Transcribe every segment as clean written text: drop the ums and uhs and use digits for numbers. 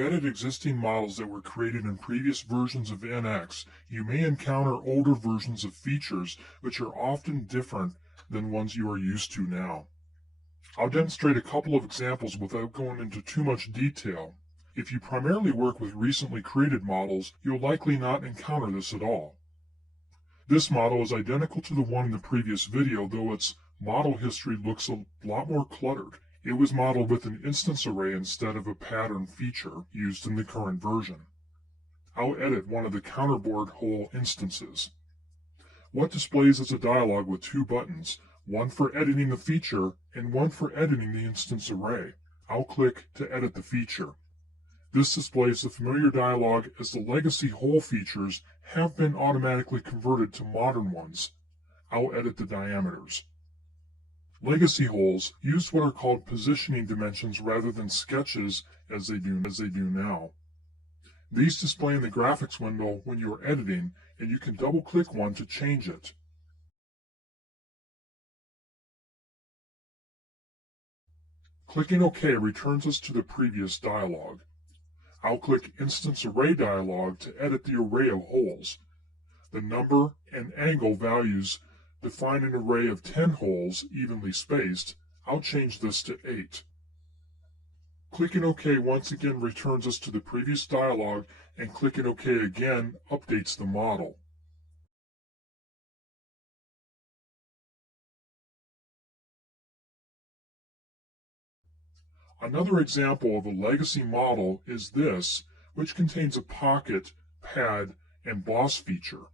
you edit existing models that were created in previous versions of NX, you may encounter older versions of features which are often different than ones you are used to now. I'll demonstrate a couple of examples without going into too much detail. If you primarily work with recently created models, you'll likely not encounter this at all. This model is identical to the one in the previous video, though its model history looks a lot more cluttered. It was modeled with an instance array instead of a pattern feature used in the current version. I'll edit one of the counterboard hole instances. What displays is a dialog with two buttons, one for editing the feature and one for editing the instance array. I'll click to edit the feature. This displays the familiar dialog as the legacy hole features have been automatically converted to modern ones. I'll edit the diameters. Legacy holes used what are called positioning dimensions rather than sketches as they do now. These display in the graphics window when you are editing, and you can double-click one to change it. Clicking OK returns us to the previous dialog. I'll click Instance Array dialog to edit the array of holes. The number and angle values define an array of 10 holes evenly spaced. I'll change this to 8. Clicking OK once again returns us to the previous dialog, and clicking OK again updates the model. Another example of a legacy model is this, which contains a pocket, pad, and boss feature.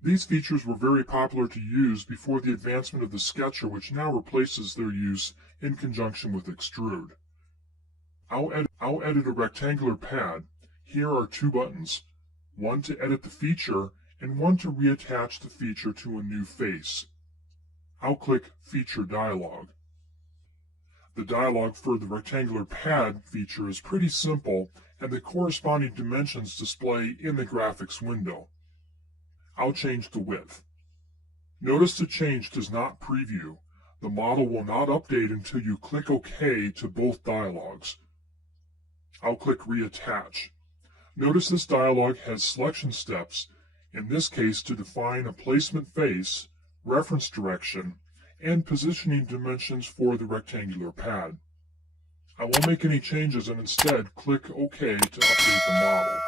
These features were very popular to use before the advancement of the sketcher, which now replaces their use in conjunction with extrude. I'll edit a rectangular pad. Here are two buttons, one to edit the feature and one to reattach the feature to a new face. I'll click Feature Dialog. The dialog for the rectangular pad feature is pretty simple, and the corresponding dimensions display in the graphics window. I'll change the width. Notice the change does not preview. The model will not update until you click OK to both dialogs. I'll click Reattach. Notice this dialog has selection steps, in this case to define a placement face, reference direction, and positioning dimensions for the rectangular pad. I won't make any changes and instead click OK to update the model.